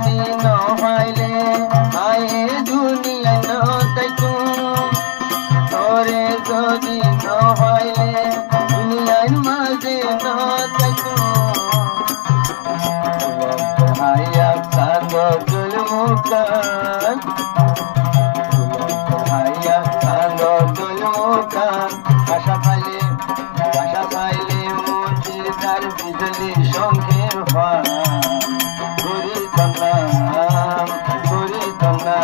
যদি ন পাইলে আয়ে দুনিয়া ন তাইতো তোরে যদি ন পাইলে দুনিয়ার মাঝে ন তাইতো হাইয়া কান্দ তুল মুকান হাইয়া কান্দ তুল মুকান আশা পাইলে মঞ্জিল তার বিজলি সঙ্গের ফান করি তন্না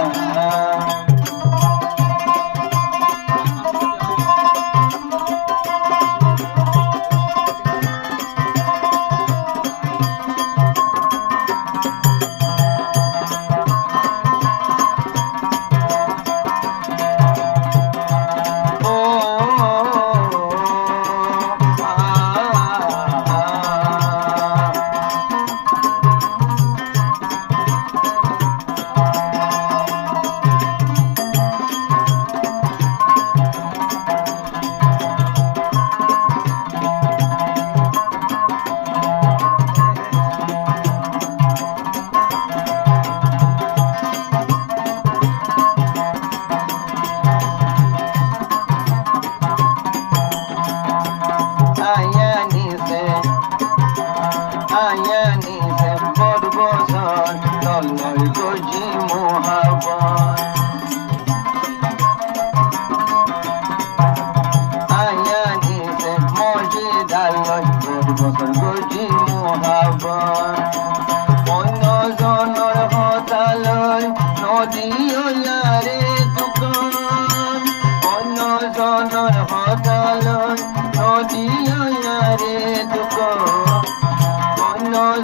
আয়ানিসে বড়বসন তলয় গজি মহাবন আয়ানিসে মজিদালয় বড়বসন গজি মহাবন অন্য জনর হতালয় নদী ওলারে দুকান অন্য জনর হতালয় নদী ওলারে দুকান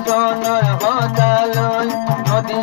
জনর হতালয় নদী